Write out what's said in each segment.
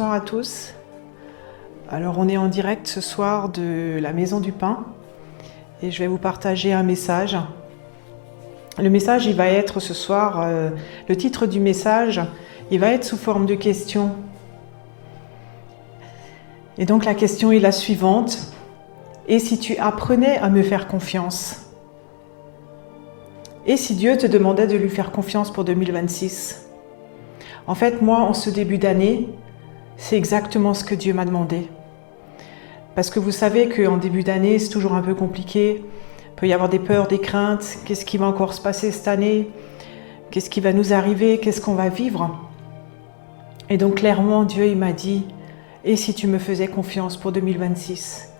bonsoir à tous. Alors on est en direct ce soir de la Maison du Pain et je vais vous partager un message. Le message, il va être ce soir, le titre du message, il va être sous forme de question. Et donc la question est la suivante. Et si tu apprenais à me faire confiance? Et si Dieu te demandait de lui faire confiance pour 2026? En fait, moi, en ce début d'année, c'est exactement ce que Dieu m'a demandé. Parce que vous savez qu'en début d'année, c'est toujours un peu compliqué. Il peut y avoir des peurs, des craintes. Qu'est-ce qui va encore se passer cette année? Qu'est-ce qui va nous arriver? Qu'est-ce qu'on va vivre? Et donc clairement, Dieu, il m'a dit, et si tu me faisais confiance pour 2026?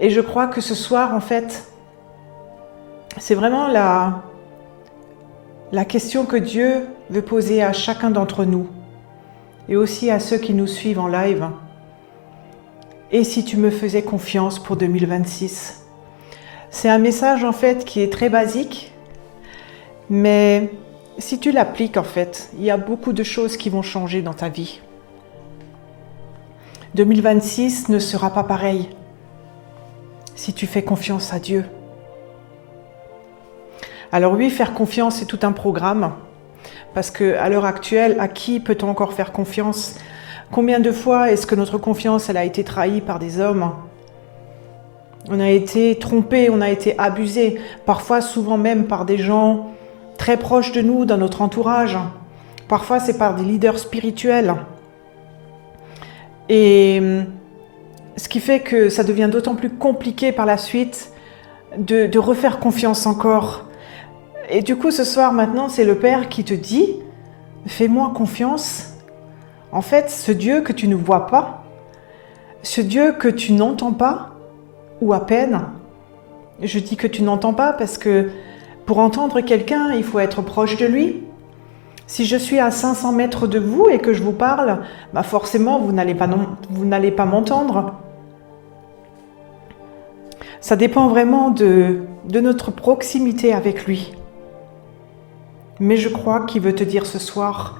Et je crois que ce soir, en fait, c'est vraiment la question que Dieu veut poser à chacun d'entre nous et aussi à ceux qui nous suivent en live. Et si tu me faisais confiance pour 2026? C'est un message en fait qui est très basique, mais si tu l'appliques en fait, il y a beaucoup de choses qui vont changer dans ta vie. 2026 ne sera pas pareil si tu fais confiance à Dieu. Alors oui, faire confiance, c'est tout un programme. Parce qu'à l'heure actuelle, à qui peut-on encore faire confiance? Combien de fois est-ce que notre confiance elle a été trahie par des hommes? On a été trompé, on a été abusé, parfois souvent même par des gens très proches de nous, dans notre entourage. Parfois c'est par des leaders spirituels. Et ce qui fait que ça devient d'autant plus compliqué par la suite de refaire confiance encore. Et du coup, ce soir, maintenant, c'est le Père qui te dit « Fais-moi confiance. » En fait, ce Dieu que tu ne vois pas, ce Dieu que tu n'entends pas, ou à peine, je dis que tu n'entends pas parce que pour entendre quelqu'un, il faut être proche de lui. Si je suis à 500 mètres de vous et que je vous parle, bah forcément, vous n'allez pas m'entendre. Ça dépend vraiment de notre proximité avec lui. Mais je crois qu'il veut te dire ce soir,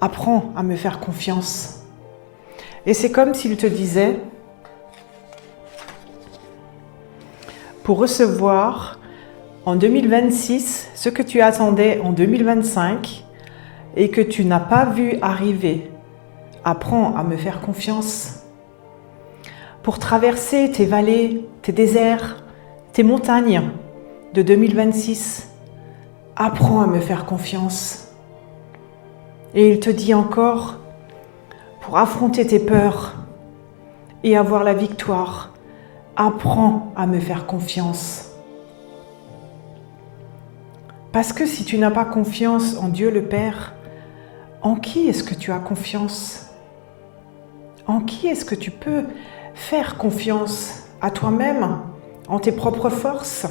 apprends à me faire confiance. Et c'est comme s'il te disait, pour recevoir en 2026 ce que tu attendais en 2025 et que tu n'as pas vu arriver, apprends à me faire confiance. Pour traverser tes vallées, tes déserts, tes montagnes de 2026, apprends à me faire confiance. Et il te dit encore, pour affronter tes peurs et avoir la victoire, apprends à me faire confiance. Parce que si tu n'as pas confiance en Dieu le Père, en qui est-ce que tu as confiance? En qui est-ce que tu peux faire confiance? À toi-même, en tes propres forces?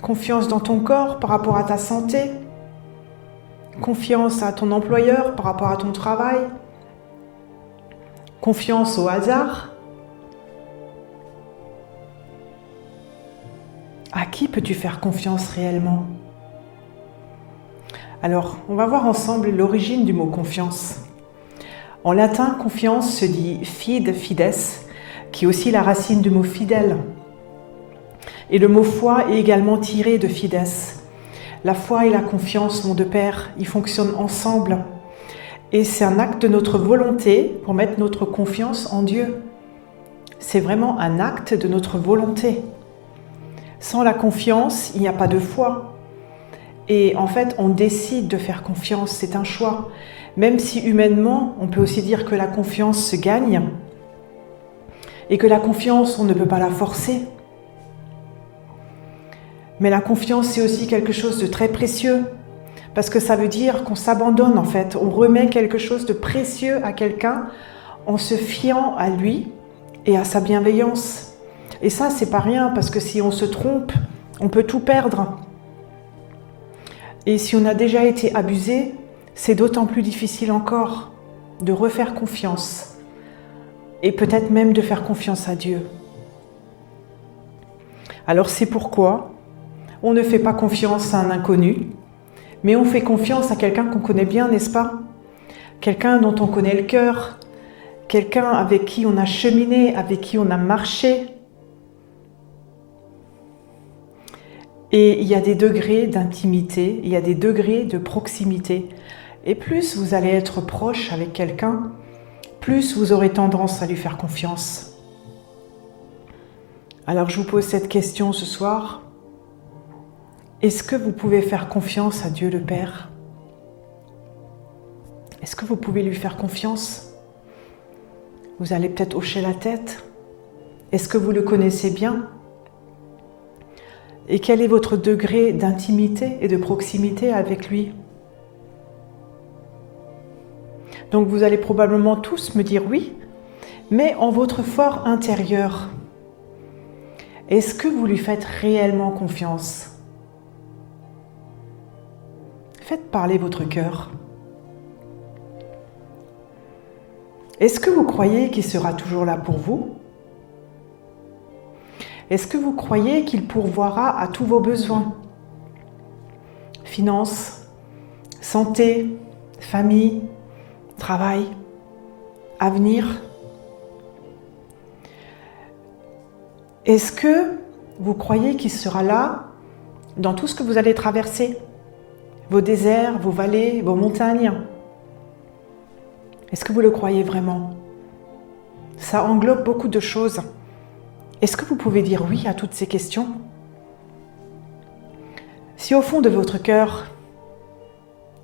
Confiance dans ton corps par rapport à ta santé? Confiance à ton employeur par rapport à ton travail? Confiance au hasard? À qui peux-tu faire confiance réellement? Alors, on va voir ensemble l'origine du mot confiance. En latin, confiance se dit fide, fides, qui est aussi la racine du mot fidèle. Et le mot foi est également tiré de fides. La foi et la confiance, mon deux pères, ils fonctionnent ensemble. Et c'est un acte de notre volonté pour mettre notre confiance en Dieu. C'est vraiment un acte de notre volonté. Sans la confiance, il n'y a pas de foi. Et en fait, on décide de faire confiance, c'est un choix. Même si humainement, on peut aussi dire que la confiance se gagne et que la confiance, on ne peut pas la forcer. Mais la confiance, c'est aussi quelque chose de très précieux parce que ça veut dire qu'on s'abandonne en fait. On remet quelque chose de précieux à quelqu'un en se fiant à lui et à sa bienveillance. Et ça, c'est pas rien parce que si on se trompe, on peut tout perdre. Et si on a déjà été abusé, c'est d'autant plus difficile encore de refaire confiance et peut-être même de faire confiance à Dieu. Alors c'est pourquoi on ne fait pas confiance à un inconnu, mais on fait confiance à quelqu'un qu'on connaît bien, n'est-ce pas? quelqu'un dont on connaît le cœur, quelqu'un avec qui on a cheminé, avec qui on a marché. Et il y a des degrés d'intimité, il y a des degrés de proximité. Et plus vous allez être proche avec quelqu'un, plus vous aurez tendance à lui faire confiance. Alors je vous pose cette question ce soir. Est-ce que vous pouvez faire confiance à Dieu le Père? Est-ce que vous pouvez lui faire confiance? Vous allez peut-être hocher la tête. Est-ce que vous le connaissez bien? Et quel est votre degré d'intimité et de proximité avec lui? Donc vous allez probablement tous me dire oui, mais en votre fort intérieur, est-ce que vous lui faites réellement confiance? Faites parler votre cœur. Est-ce que vous croyez qu'il sera toujours là pour vous? Est-ce que vous croyez qu'il pourvoira à tous vos besoins? Finances, santé, famille, travail, avenir. Est-ce que vous croyez qu'il sera là dans tout ce que vous allez traverser? Vos déserts, vos vallées, vos montagnes? Est-ce que vous le croyez vraiment? Ça englobe beaucoup de choses. Est-ce que vous pouvez dire oui à toutes ces questions? Si au fond de votre cœur,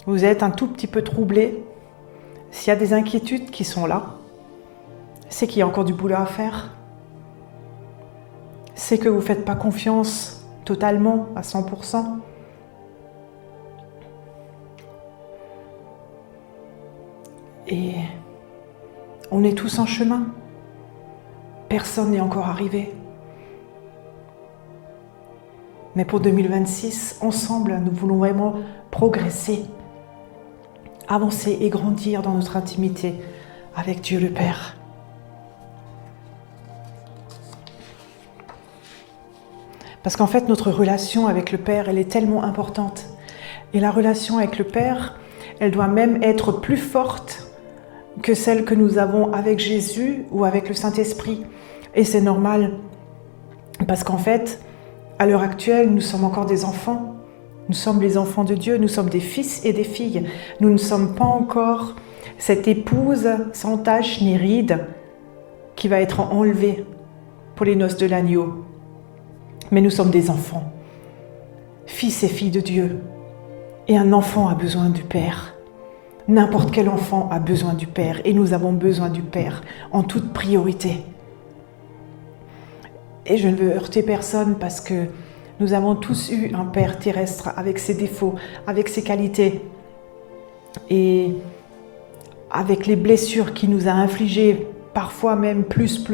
vous êtes un tout petit peu troublé, s'il y a des inquiétudes qui sont là, c'est qu'il y a encore du boulot à faire. C'est que vous ne faites pas confiance totalement à 100%. Et on est tous en chemin. Personne n'est encore arrivé. Mais pour 2026, ensemble, nous voulons vraiment progresser, avancer et grandir dans notre intimité avec Dieu le Père. Parce qu'en fait, notre relation avec le Père, elle est tellement importante. Et la relation avec le Père, elle doit même être plus forte que celle que nous avons avec Jésus ou avec le Saint-Esprit. Et c'est normal, parce qu'en fait, à l'heure actuelle, nous sommes encore des enfants. Nous sommes les enfants de Dieu, nous sommes des fils et des filles. Nous ne sommes pas encore cette épouse sans tache ni ride qui va être enlevée pour les noces de l'agneau. Mais nous sommes des enfants, fils et filles de Dieu. Et un enfant a besoin du Père. N'importe quel enfant a besoin du Père. Et nous avons besoin du Père en toute priorité. Et je ne veux heurter personne parce que nous avons tous eu un Père terrestre avec ses défauts, avec ses qualités et avec les blessures qu'il nous a infligées, parfois même plus.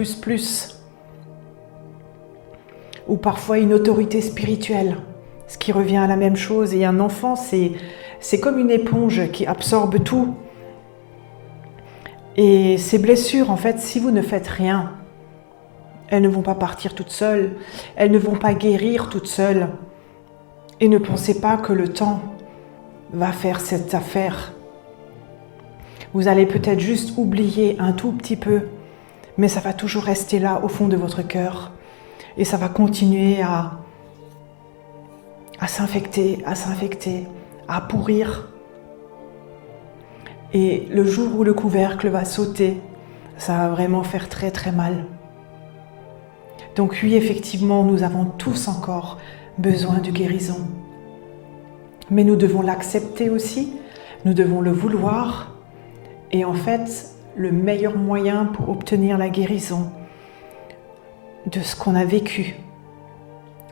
Ou parfois une autorité spirituelle, ce qui revient à la même chose. Et un enfant, c'est comme une éponge qui absorbe tout. Et ces blessures, en fait, si vous ne faites rien, elles ne vont pas partir toutes seules, elles ne vont pas guérir toutes seules. Et ne pensez pas que le temps va faire cette affaire. Vous allez peut-être juste oublier un tout petit peu, mais ça va toujours rester là au fond de votre cœur. Et ça va continuer à s'infecter, à pourrir. Et le jour où le couvercle va sauter, ça va vraiment faire très très mal. Donc oui, effectivement, nous avons tous encore besoin de guérison. Mais nous devons l'accepter aussi, nous devons le vouloir. Et en fait, le meilleur moyen pour obtenir la guérison de ce qu'on a vécu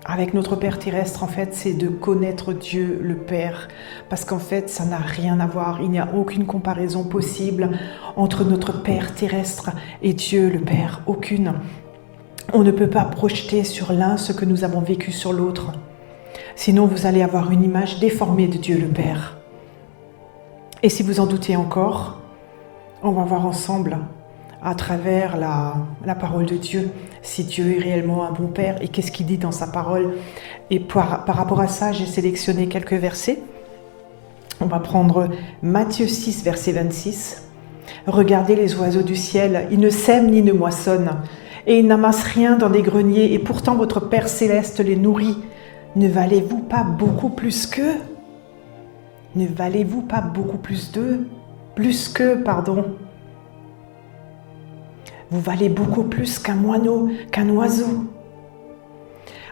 avec notre Père terrestre, en fait, c'est de connaître Dieu le Père. Parce qu'en fait, ça n'a rien à voir. Il n'y a aucune comparaison possible entre notre Père terrestre et Dieu le Père. Aucune. On ne peut pas projeter sur l'un ce que nous avons vécu sur l'autre. Sinon, vous allez avoir une image déformée de Dieu le Père. Et si vous en doutez encore, on va voir ensemble à travers la parole de Dieu, si Dieu est réellement un bon Père et qu'est-ce qu'il dit dans sa parole. Et par rapport à ça, j'ai sélectionné quelques versets On va prendre Matthieu 6, verset 26. Regardez les oiseaux du ciel, ils ne sèment ni ne moissonnent, et ils n'amassent rien dans des greniers, et pourtant votre Père céleste les nourrit. Ne valez-vous pas beaucoup plus qu'eux? Ne valez-vous pas beaucoup plus d'eux? Plus qu'eux, pardon. Vous valez beaucoup plus qu'un moineau, qu'un oiseau.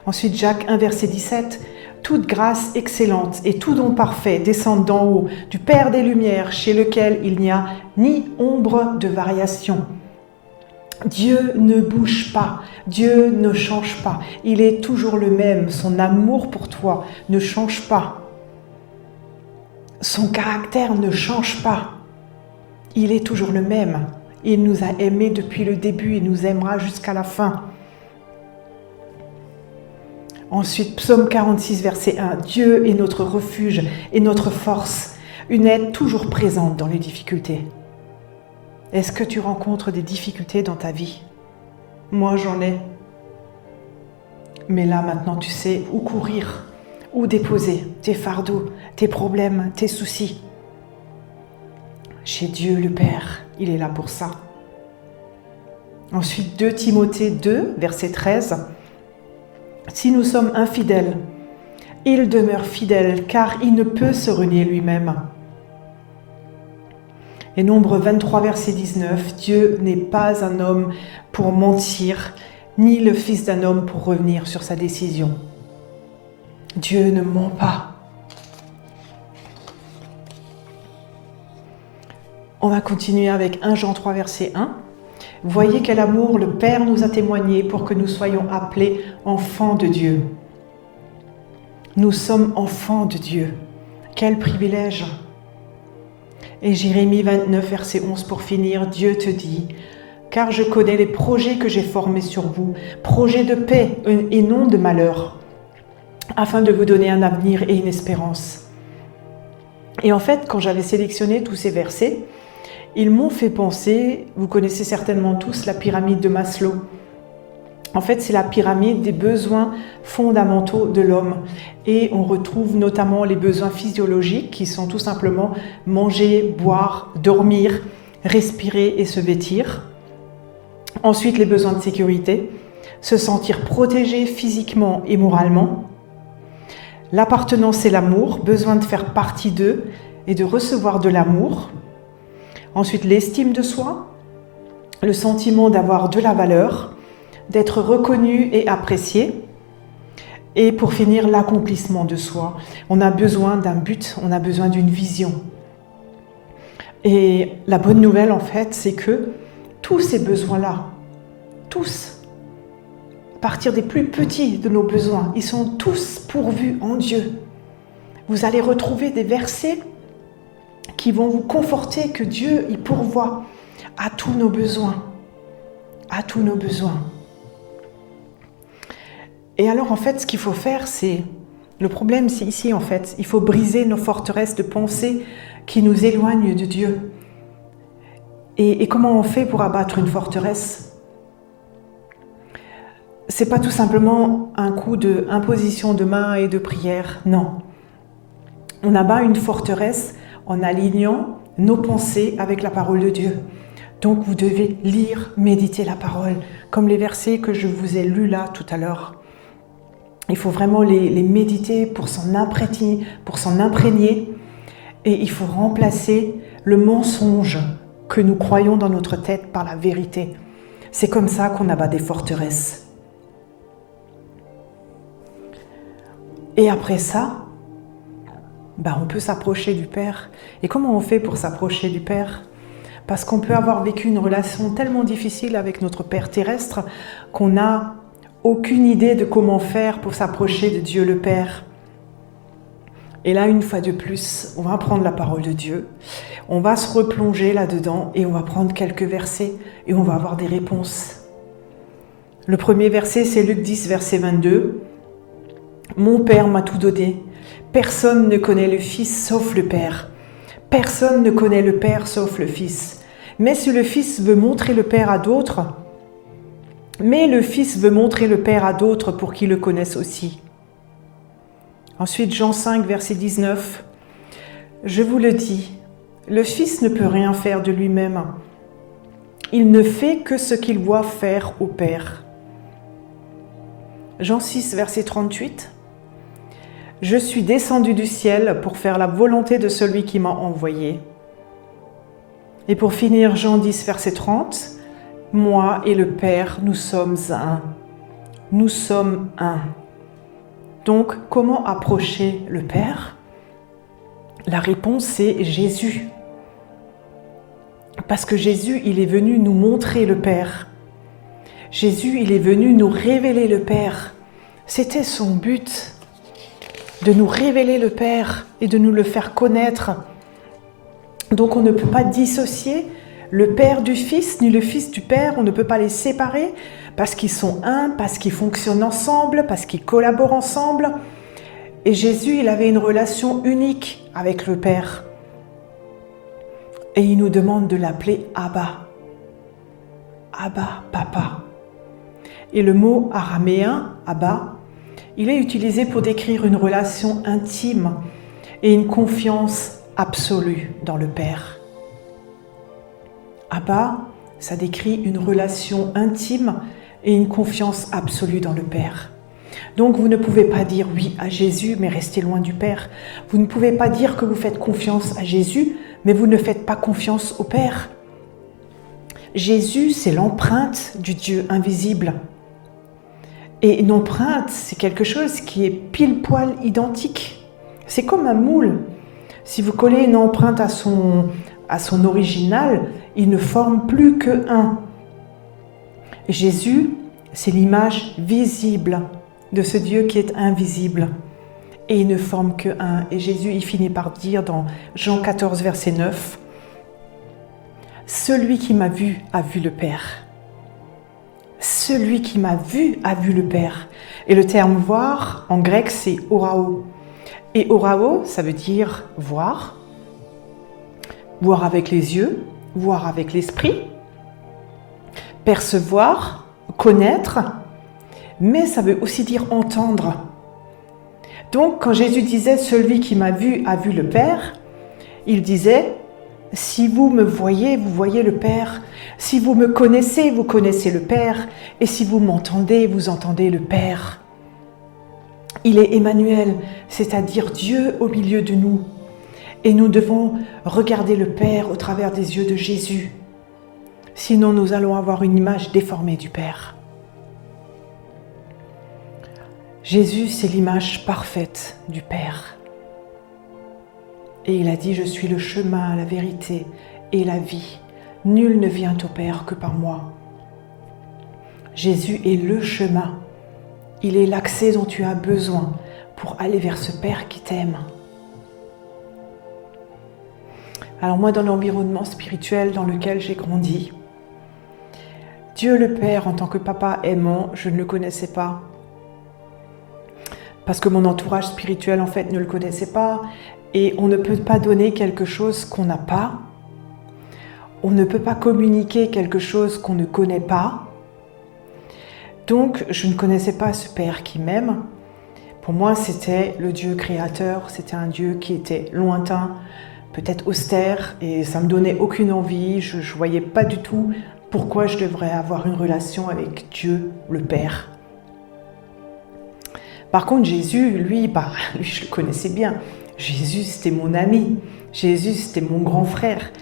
Ensuite, Jacques 1, verset 17. Toute grâce excellente et tout don parfait descendent d'en haut, du Père des Lumières, chez lequel il n'y a ni ombre de variation. Dieu ne bouge pas, Dieu ne change pas, il est toujours le même, son amour pour toi ne change pas. Son caractère ne change pas, il est toujours le même. Il nous a aimés depuis le début, il nous aimera jusqu'à la fin. Ensuite, Psaume 46, verset 1. Dieu est notre refuge et notre force, une aide toujours présente dans les difficultés. Est-ce que tu rencontres des difficultés dans ta vie? Moi, j'en ai. Mais là, maintenant, tu sais où courir, où déposer tes fardeaux, tes problèmes, tes soucis. Chez Dieu le Père, il est là pour ça. Ensuite, 2 Timothée 2, verset 13. Si nous sommes infidèles, il demeure fidèle car il ne peut se renier lui-même. Et Nombre 23, verset 19, Dieu n'est pas un homme pour mentir, ni le fils d'un homme pour revenir sur sa décision. Dieu ne ment pas. On va continuer avec 1 Jean 3, verset 1. Voyez quel amour le Père nous a témoigné pour que nous soyons appelés enfants de Dieu. Nous sommes enfants de Dieu. Quel privilège! Et Jérémie 29, verset 11 pour finir, Dieu te dit, « Car je connais les projets que j'ai formés sur vous, projets de paix et non de malheur, afin de vous donner un avenir et une espérance. » Et en fait, quand j'avais sélectionné tous ces versets, ils m'ont fait penser, vous connaissez certainement tous la pyramide de Maslow. En fait, c'est la pyramide des besoins fondamentaux de l'homme. Et on retrouve notamment les besoins physiologiques qui sont tout simplement manger, boire, dormir, respirer et se vêtir. Ensuite, les besoins de sécurité, se sentir protégé physiquement et moralement. L'appartenance et l'amour, besoin de faire partie d'eux et de recevoir de l'amour. Ensuite, l'estime de soi, le sentiment d'avoir de la valeur, d'être reconnu et apprécié. Et pour finir, l'accomplissement de soi. On a besoin d'un but, on a besoin d'une vision. Et la bonne nouvelle, en fait, c'est que tous ces besoins-là, tous, à partir des plus petits de nos besoins, ils sont tous pourvus en Dieu. Vous allez retrouver des versets qui vont vous conforter que Dieu y pourvoit à tous nos besoins. À tous nos besoins. Et alors, en fait, ce qu'il faut faire, c'est... Le problème, c'est ici, en fait. Il faut briser nos forteresses de pensée qui nous éloignent de Dieu. Et comment on fait pour abattre une forteresse? C'est pas tout simplement un coup d'imposition de main et de prière, non. On abat une forteresse en alignant nos pensées avec la parole de Dieu. Donc vous devez lire, méditer la parole, comme les versets que je vous ai lus là tout à l'heure. Il faut vraiment les méditer pour s'en imprégner, et il faut remplacer le mensonge que nous croyons dans notre tête par la vérité. C'est comme ça qu'on abat des forteresses. Et après ça, on peut s'approcher du Père. Et comment on fait pour s'approcher du Père? Parce qu'on peut avoir vécu une relation tellement difficile avec notre Père terrestre qu'on n'a aucune idée de comment faire pour s'approcher de Dieu le Père. Et là, une fois de plus, on va prendre la parole de Dieu, on va se replonger là-dedans et on va prendre quelques versets et on va avoir des réponses. Le premier verset, c'est Luc 10, verset 22. « Mon Père m'a tout donné. Personne ne connaît le Fils sauf le Père. Personne ne connaît le Père sauf le Fils. Mais si le Fils veut montrer le Père à d'autres, pour qu'ils le connaissent aussi. » Ensuite, Jean 5, verset 19. Je vous le dis, le Fils ne peut rien faire de lui-même. Il ne fait que ce qu'il voit faire au Père. Jean 6, verset 38. Je suis descendu du ciel pour faire la volonté de celui qui m'a envoyé. Et pour finir, Jean 10, verset 30. Moi et le Père, nous sommes un. Nous sommes un. Donc, comment approcher le Père? La réponse, c'est Jésus. Parce que Jésus, il est venu nous montrer le Père. Jésus, il est venu nous révéler le Père. C'était son but, de nous révéler le Père et de nous le faire connaître. Donc on ne peut pas dissocier le Père du Fils, ni le Fils du Père. On ne peut pas les séparer parce qu'ils sont un, parce qu'ils fonctionnent ensemble, parce qu'ils collaborent ensemble. Et Jésus, il avait une relation unique avec le Père. Et il nous demande de l'appeler Abba. Abba, papa. Et le mot araméen, Abba, il est utilisé pour décrire une relation intime et une confiance absolue dans le Père. Abba, ça décrit une relation intime et une confiance absolue dans le Père. Donc vous ne pouvez pas dire oui à Jésus, mais restez loin du Père. Vous ne pouvez pas dire que vous faites confiance à Jésus, mais vous ne faites pas confiance au Père. Jésus, c'est l'empreinte du Dieu invisible. Et une empreinte, c'est quelque chose qui est pile poil identique. C'est comme un moule. Si vous collez une empreinte à son original, il ne forme plus que un. Jésus, c'est l'image visible de ce Dieu qui est invisible. Et il ne forme que un. Et Jésus, il finit par dire dans Jean 14, verset 9, « Celui qui m'a vu a vu le Père. » Celui qui m'a vu a vu le Père. Et le terme voir, en grec, c'est orao. Et orao, ça veut dire voir. Voir avec les yeux, voir avec l'esprit, percevoir, connaître, mais ça veut aussi dire entendre. Donc, quand Jésus disait « Celui qui m'a vu a vu le Père », il disait « Si vous me voyez, vous voyez le Père. Si vous me connaissez, vous connaissez le Père. Et si vous m'entendez, vous entendez le Père. » Il est Emmanuel, c'est-à-dire Dieu au milieu de nous. Et nous devons regarder le Père au travers des yeux de Jésus. Sinon, nous allons avoir une image déformée du Père. Jésus, c'est l'image parfaite du Père. Et il a dit, je suis le chemin, la vérité et la vie. Nul ne vient au Père que par moi. Jésus est le chemin. Il est l'accès dont tu as besoin pour aller vers ce Père qui t'aime. Alors moi, dans l'environnement spirituel dans lequel j'ai grandi, Dieu le Père, en tant que papa aimant, je ne le connaissais pas. Parce que mon entourage spirituel, en fait, ne le connaissait pas. Et on ne peut pas donner quelque chose qu'on n'a pas. On ne peut pas communiquer quelque chose qu'on ne connaît pas. Donc, je ne connaissais pas ce Père qui m'aime. Pour moi, c'était le Dieu créateur. C'était un Dieu qui était lointain, peut-être austère. Et ça ne me donnait aucune envie. Je ne voyais pas du tout pourquoi je devrais avoir une relation avec Dieu, le Père. Par contre, Jésus, lui, je le connaissais bien. Jésus, c'était mon ami. Jésus, c'était mon grand frère.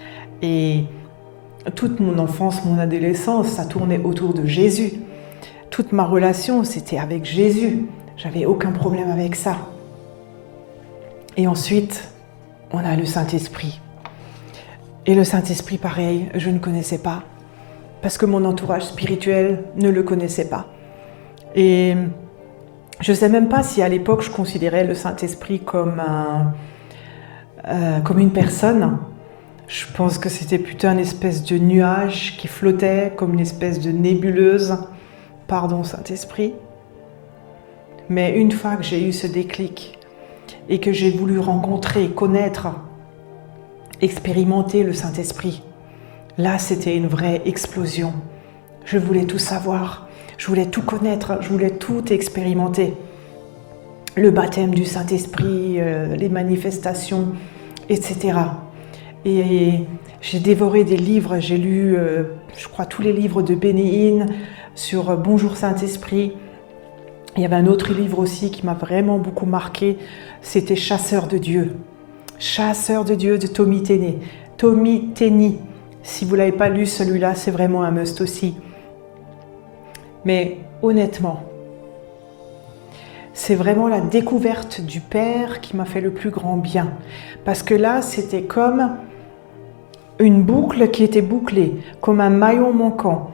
Et toute mon enfance, mon adolescence, ça tournait autour de Jésus. Toute ma relation, c'était avec Jésus. J'avais aucun problème avec ça. Et ensuite, on a le Saint-Esprit. Et le Saint-Esprit, pareil, je ne connaissais pas. Parce que mon entourage spirituel ne le connaissait pas. Et je ne sais même pas si à l'époque je considérais le Saint-Esprit comme une personne. Je pense que c'était plutôt une espèce de nuage qui flottait, comme une espèce de nébuleuse. Pardon, Saint-Esprit. Mais une fois que j'ai eu ce déclic et que j'ai voulu rencontrer, connaître, expérimenter le Saint-Esprit, là c'était une vraie explosion. Je voulais tout savoir. Je voulais tout connaître, je voulais tout expérimenter. Le baptême du Saint-Esprit, les manifestations, etc. Et j'ai dévoré des livres, j'ai lu, je crois, tous les livres de Benny Hinn sur Bonjour Saint-Esprit. Il y avait un autre livre aussi qui m'a vraiment beaucoup marqué, c'était Chasseur de Dieu. Chasseur de Dieu de Tommy Tenney. Tommy Tenney. Si vous ne l'avez pas lu, celui-là, c'est vraiment un must aussi. Mais honnêtement, c'est vraiment la découverte du Père qui m'a fait le plus grand bien. Parce que là, c'était comme une boucle qui était bouclée, comme un maillon manquant.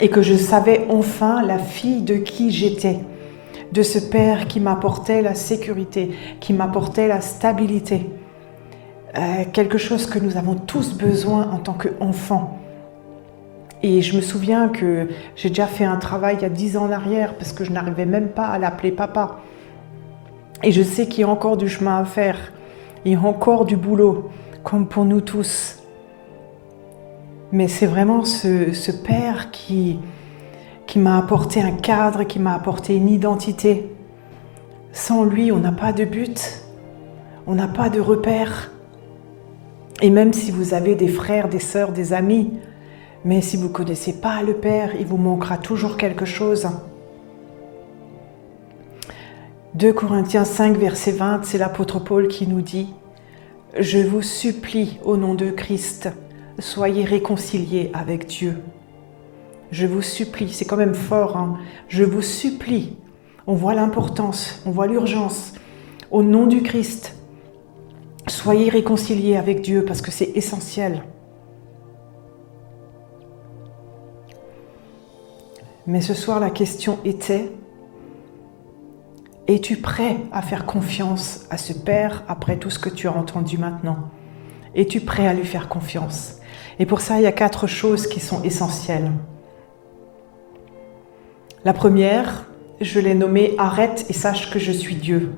Et que je savais enfin la fille de qui j'étais. De ce Père qui m'apportait la sécurité, qui m'apportait la stabilité. Quelque chose que nous avons tous besoin en tant qu'enfants. Et je me souviens que j'ai déjà fait un travail il y a 10 ans en arrière parce que je n'arrivais même pas à l'appeler papa. Et je sais qu'il y a encore du chemin à faire. Il y a encore du boulot, comme pour nous tous. Mais c'est vraiment ce Père qui m'a apporté un cadre, qui m'a apporté une identité. Sans lui, on n'a pas de but, on n'a pas de repère. Et même si vous avez des frères, des sœurs, des amis, mais si vous ne connaissez pas le Père, il vous manquera toujours quelque chose. 2 Corinthiens 5, verset 20, c'est l'apôtre Paul qui nous dit « Je vous supplie au nom de Christ, soyez réconciliés avec Dieu. » Je vous supplie, c'est quand même fort, hein. Je vous supplie. On voit l'importance, on voit l'urgence. Au nom du Christ, soyez réconciliés avec Dieu parce que c'est essentiel. Mais ce soir, la question était, es-tu prêt à faire confiance à ce Père après tout ce que tu as entendu maintenant? Es-tu prêt à lui faire confiance? Et pour ça, il y a 4 choses qui sont essentielles. La première, je l'ai nommée « Arrête et sache que je suis Dieu ».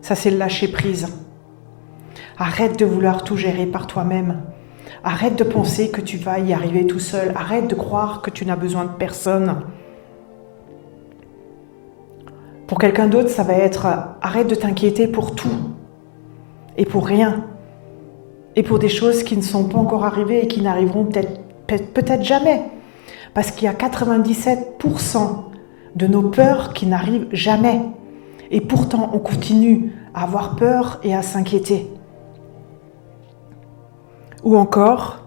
Ça, c'est le lâcher prise. Arrête de vouloir tout gérer par toi-même. Arrête de penser que tu vas y arriver tout seul. Arrête de croire que tu n'as besoin de personne. Pour quelqu'un d'autre, ça va être « Arrête de t'inquiéter pour tout et pour rien. Et pour des choses qui ne sont pas encore arrivées et qui n'arriveront peut-être jamais. » Parce qu'il y a 97% de nos peurs qui n'arrivent jamais. Et pourtant, on continue à avoir peur et à s'inquiéter. Ou encore,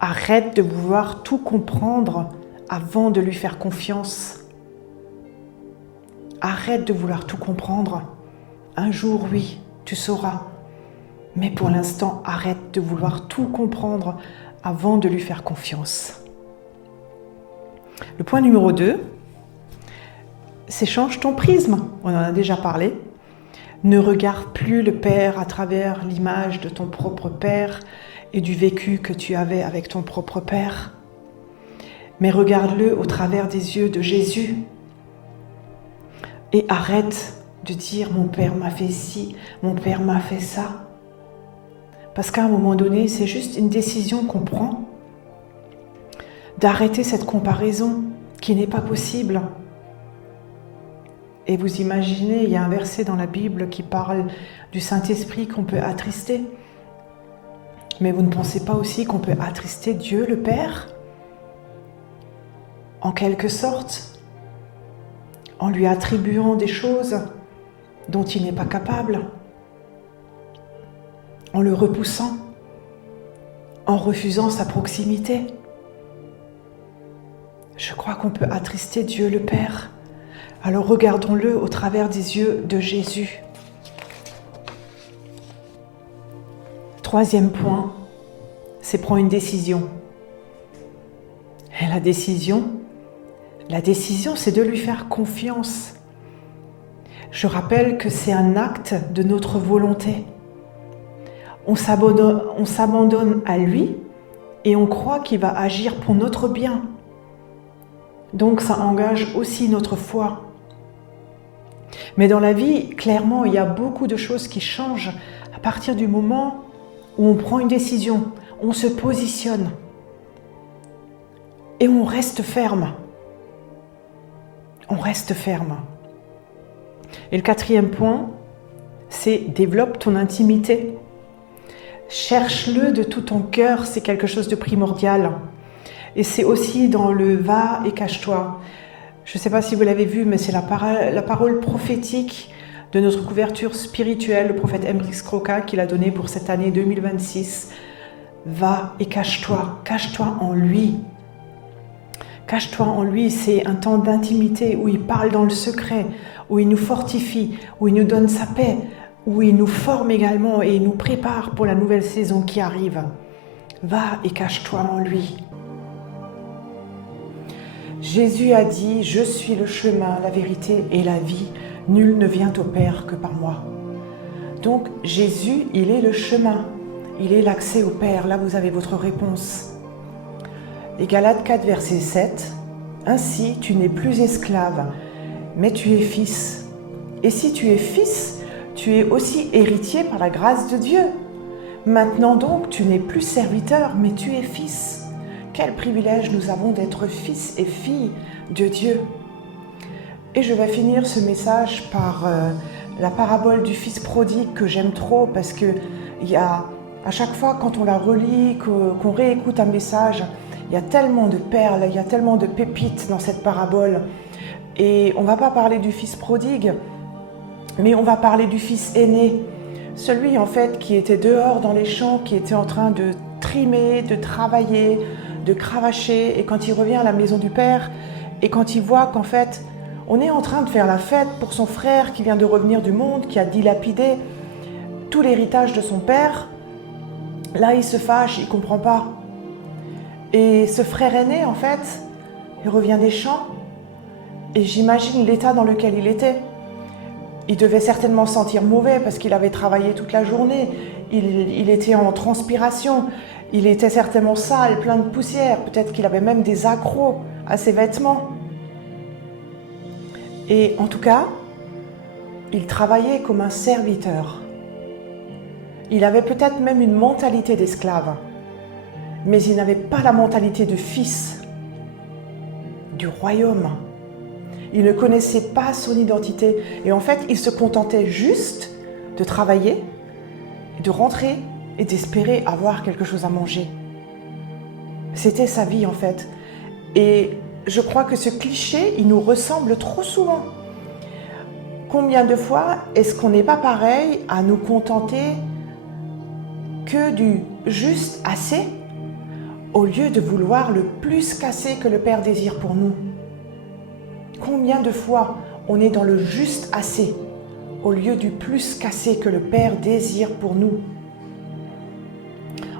arrête de vouloir tout comprendre avant de lui faire confiance. Arrête de vouloir tout comprendre. Un jour, oui, tu sauras. Mais pour l'instant, arrête de vouloir tout comprendre avant de lui faire confiance. Le point numéro 2, c'est change ton prisme. On en a déjà parlé. Ne regarde plus le Père à travers l'image de ton propre Père et du vécu que tu avais avec ton propre Père. Mais regarde-le au travers des yeux de Jésus. Et arrête de dire « mon Père m'a fait ci, mon Père m'a fait ça ». Parce qu'à un moment donné, c'est juste une décision qu'on prend d'arrêter cette comparaison qui n'est pas possible. Et vous imaginez, il y a un verset dans la Bible qui parle du Saint-Esprit qu'on peut attrister. Mais vous ne pensez pas aussi qu'on peut attrister Dieu le Père? En quelque sorte, en lui attribuant des choses dont il n'est pas capable, en le repoussant, en refusant sa proximité. Je crois qu'on peut attrister Dieu le Père. Alors regardons-le au travers des yeux de Jésus. 3e point, c'est prendre une décision. Et la décision, c'est de lui faire confiance. Je rappelle que c'est un acte de notre volonté. On s'abandonne à lui et on croit qu'il va agir pour notre bien. Donc ça engage aussi notre foi. Mais dans la vie, clairement, il y a beaucoup de choses qui changent à partir du moment où on prend une décision, on se positionne et on reste ferme. On reste ferme. Et le 4e point, c'est développe ton intimité. Cherche-le de tout ton cœur, c'est quelque chose de primordial. Et c'est aussi dans le va et cache-toi. Je ne sais pas si vous l'avez vu, mais c'est la parole prophétique de notre couverture spirituelle, le prophète Emrix Croca, qu'il a donné pour cette année 2026. Va et cache-toi en lui. Cache-toi en lui, c'est un temps d'intimité où il parle dans le secret, où il nous fortifie, où il nous donne sa paix, où il nous forme également et il nous prépare pour la nouvelle saison qui arrive. Va et cache-toi en lui. Jésus a dit « Je suis le chemin, la vérité et la vie. Nul ne vient au Père que par moi. » Donc Jésus, il est le chemin. Il est l'accès au Père. Là, vous avez votre réponse. Et Galates 4, verset 7. « Ainsi, tu n'es plus esclave, mais tu es fils. Et si tu es fils, tu es aussi héritier par la grâce de Dieu. Maintenant donc, tu n'es plus serviteur, mais tu es fils. » Quel privilège nous avons d'être fils et filles de Dieu. Et je vais finir ce message par la parabole du fils prodigue que j'aime trop parce que à chaque fois quand on la relit, qu'on réécoute un message, il y a tellement de perles, il y a tellement de pépites dans cette parabole. Et on ne va pas parler du fils prodigue, mais on va parler du fils aîné. Celui en fait qui était dehors dans les champs, qui était en train de trimer, de travailler, de cravacher, et quand il revient à la maison du père, et quand il voit qu'en fait, on est en train de faire la fête pour son frère qui vient de revenir du monde, qui a dilapidé tout l'héritage de son père, là il se fâche, il ne comprend pas. Et ce frère aîné, en fait, il revient des champs, et j'imagine l'état dans lequel il était. Il devait certainement se sentir mauvais parce qu'il avait travaillé toute la journée, il était en transpiration, il était certainement sale, plein de poussière, peut-être qu'il avait même des accros à ses vêtements. Et en tout cas, il travaillait comme un serviteur. Il avait peut-être même une mentalité d'esclave, mais il n'avait pas la mentalité de fils du royaume. Il ne connaissait pas son identité et en fait, il se contentait juste de travailler, de rentrer et d'espérer avoir quelque chose à manger. C'était sa vie en fait. Et je crois que ce cliché, il nous ressemble trop souvent. Combien de fois est-ce qu'on n'est pas pareil à nous contenter que du juste assez au lieu de vouloir le plus qu'assez que le Père désire pour nous? Combien de fois on est dans le juste assez au lieu du plus qu'assez que le Père désire pour nous?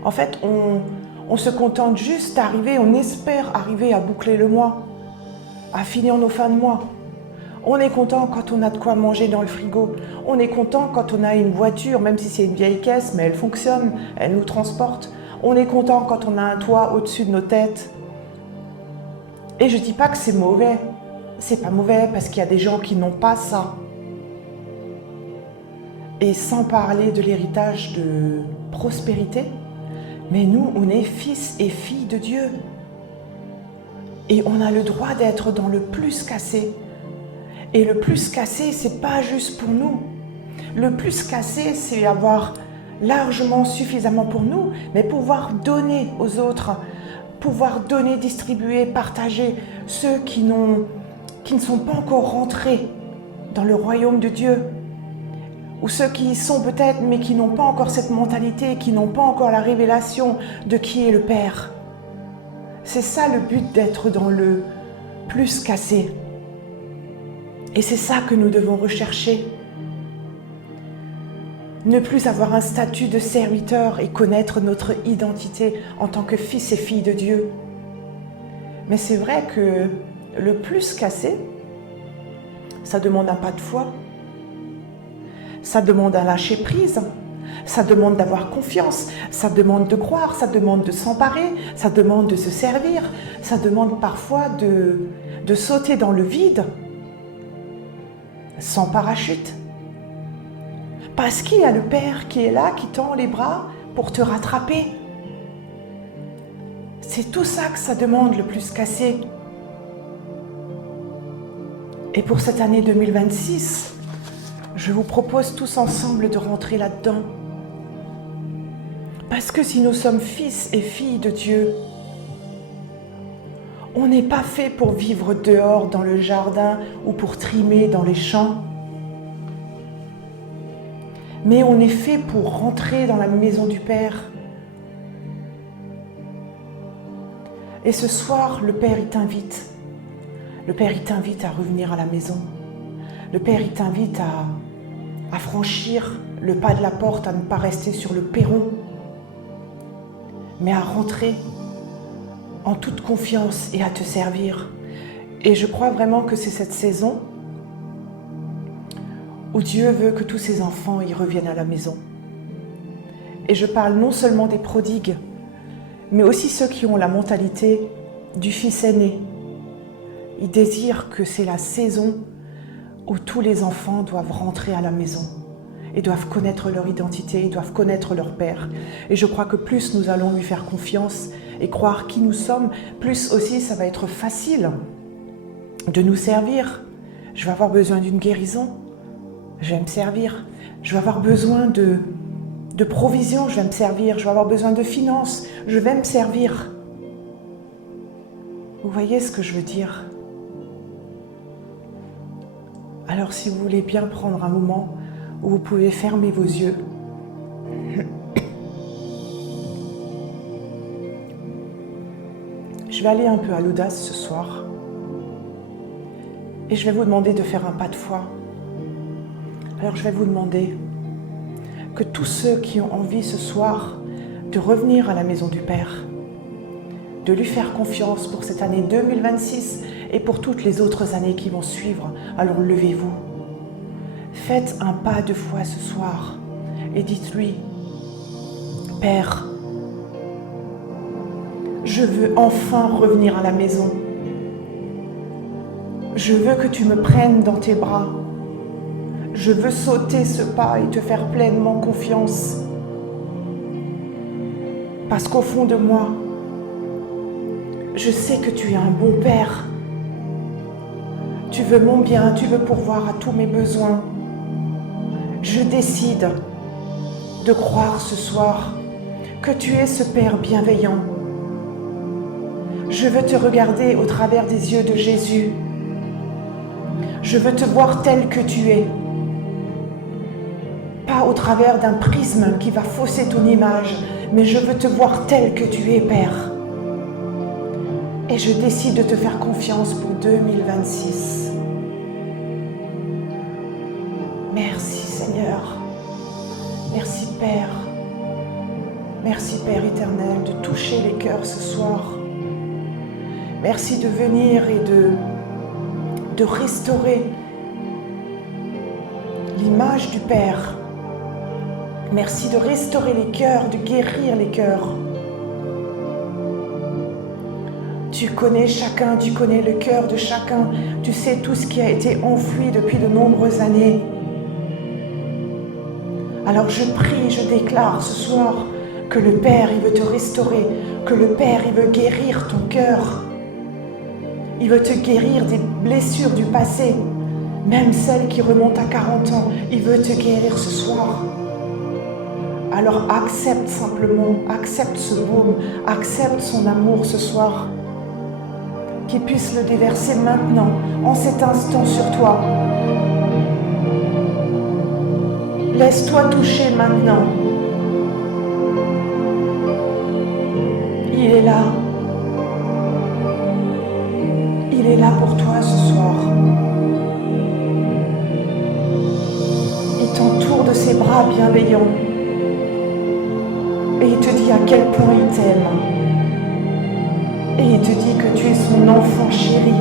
En fait, on se contente juste d'arriver, on espère arriver à boucler le mois, à finir nos fins de mois. On est content quand on a de quoi manger dans le frigo. On est content quand on a une voiture, même si c'est une vieille caisse, mais elle fonctionne, elle nous transporte. On est content quand on a un toit au-dessus de nos têtes. Et je ne dis pas que c'est mauvais. C'est pas mauvais parce qu'il y a des gens qui n'ont pas ça. Et sans parler de l'héritage de prospérité, mais nous, on est fils et filles de Dieu. Et on a le droit d'être dans le plus qu'assez. Et le plus qu'assez, c'est pas juste pour nous. Le plus qu'assez, c'est avoir largement suffisamment pour nous, mais pouvoir donner aux autres, pouvoir donner, distribuer, partager ceux qui ne sont pas encore rentrés dans le royaume de Dieu, ou ceux qui y sont peut-être, mais qui n'ont pas encore cette mentalité, qui n'ont pas encore la révélation de qui est le Père. C'est ça le but d'être dans le plus qu'assez. Et c'est ça que nous devons rechercher. Ne plus avoir un statut de serviteur et connaître notre identité en tant que fils et filles de Dieu. Mais c'est vrai que le plus qu'assez, ça demande un pas de foi. Ça demande un lâcher prise, ça demande d'avoir confiance, ça demande de croire, ça demande de s'emparer, ça demande de se servir, ça demande parfois de sauter dans le vide, sans parachute. Parce qu'il y a le Père qui est là, qui tend les bras pour te rattraper. C'est tout ça que ça demande le plus qu'assez. Et pour cette année 2026, je vous propose tous ensemble de rentrer là-dedans. Parce que si nous sommes fils et filles de Dieu, on n'est pas fait pour vivre dehors dans le jardin ou pour trimer dans les champs. Mais on est fait pour rentrer dans la maison du Père. Et ce soir, le Père, il t'invite. Le Père, il t'invite à revenir à la maison. Le Père, il t'invite à franchir le pas de la porte, à ne pas rester sur le perron, mais à rentrer en toute confiance et à te servir. Et je crois vraiment que c'est cette saison où Dieu veut que tous ses enfants y reviennent à la maison. Et je parle non seulement des prodigues, mais aussi ceux qui ont la mentalité du fils aîné. Ils désirent que c'est la saison où tous les enfants doivent rentrer à la maison et doivent connaître leur identité, ils doivent connaître leur Père. Et je crois que plus nous allons lui faire confiance et croire qui nous sommes, plus aussi ça va être facile de nous servir. Je vais avoir besoin d'une guérison, je vais me servir. Je vais avoir besoin de provision, je vais me servir. Je vais avoir besoin de finances, je vais me servir. Vous voyez ce que je veux dire? Alors si vous voulez bien prendre un moment où vous pouvez fermer vos yeux. Je vais aller un peu à l'audace ce soir. Et je vais vous demander de faire un pas de foi. Alors je vais vous demander que tous ceux qui ont envie ce soir de revenir à la maison du Père, de lui faire confiance pour cette année 2026 et pour toutes les autres années qui vont suivre, alors levez-vous. Faites un pas de foi ce soir et dites-lui, Père, je veux enfin revenir à la maison. Je veux que tu me prennes dans tes bras. Je veux sauter ce pas et te faire pleinement confiance. Parce qu'au fond de moi, je sais que tu es un bon Père. Tu veux mon bien, tu veux pourvoir à tous mes besoins. Je décide de croire ce soir que tu es ce Père bienveillant. Je veux te regarder au travers des yeux de Jésus. Je veux te voir tel que tu es. Pas au travers d'un prisme qui va fausser ton image, mais je veux te voir tel que tu es, Père. Et je décide de te faire confiance pour 2026. Merci Seigneur. Merci Père. Merci Père éternel de toucher les cœurs ce soir. Merci de venir et de restaurer l'image du Père. Merci de restaurer les cœurs, de guérir les cœurs. Tu connais chacun, tu connais le cœur de chacun. Tu sais tout ce qui a été enfoui depuis de nombreuses années. Alors je prie, je déclare ce soir que le Père, il veut te restaurer, que le Père, il veut guérir ton cœur. Il veut te guérir des blessures du passé, même celles qui remontent à 40 ans. Il veut te guérir ce soir. Alors accepte simplement, accepte ce baume, accepte son amour ce soir. Qu'il puisse le déverser maintenant, en cet instant sur toi. Laisse-toi toucher maintenant. Il est là. Il est là pour toi ce soir. Il t'entoure de ses bras bienveillants. Et il te dit à quel point il t'aime. Et il te dit que tu es son enfant chéri.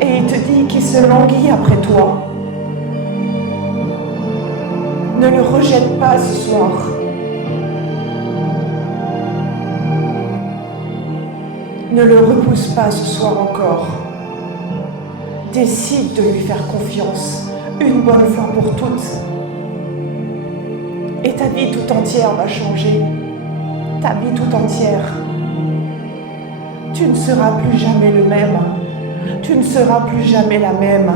Et il te dit qu'il se languit après toi. Ne le rejette pas ce soir. Ne le repousse pas ce soir encore. Décide de lui faire confiance, une bonne fois pour toutes. Et ta vie tout entière va changer. Ta vie tout entière. Tu ne seras plus jamais le même. Tu ne seras plus jamais la même.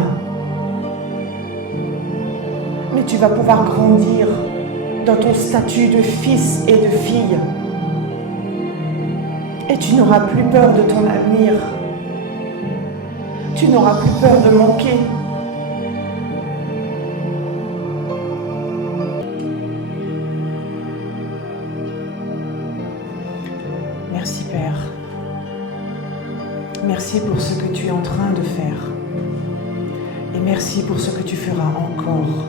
mais tu vas pouvoir grandir dans ton statut de fils et de fille. Et tu n'auras plus peur de ton avenir. Tu n'auras plus peur de manquer. Merci Père. Merci pour ce que tu es en train de faire. Et merci pour ce que tu feras encore.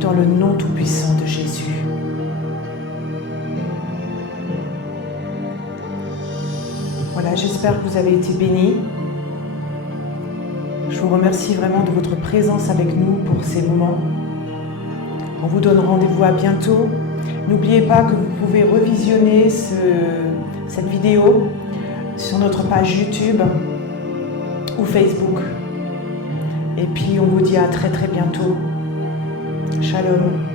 Dans le nom tout-puissant de Jésus. Voilà, j'espère que vous avez été bénis. Je vous remercie vraiment de votre présence avec nous pour ces moments. On vous donne rendez-vous à bientôt. N'oubliez pas que vous pouvez revisionner cette vidéo sur notre page YouTube ou Facebook. Et puis on vous dit à très très bientôt. Shalom.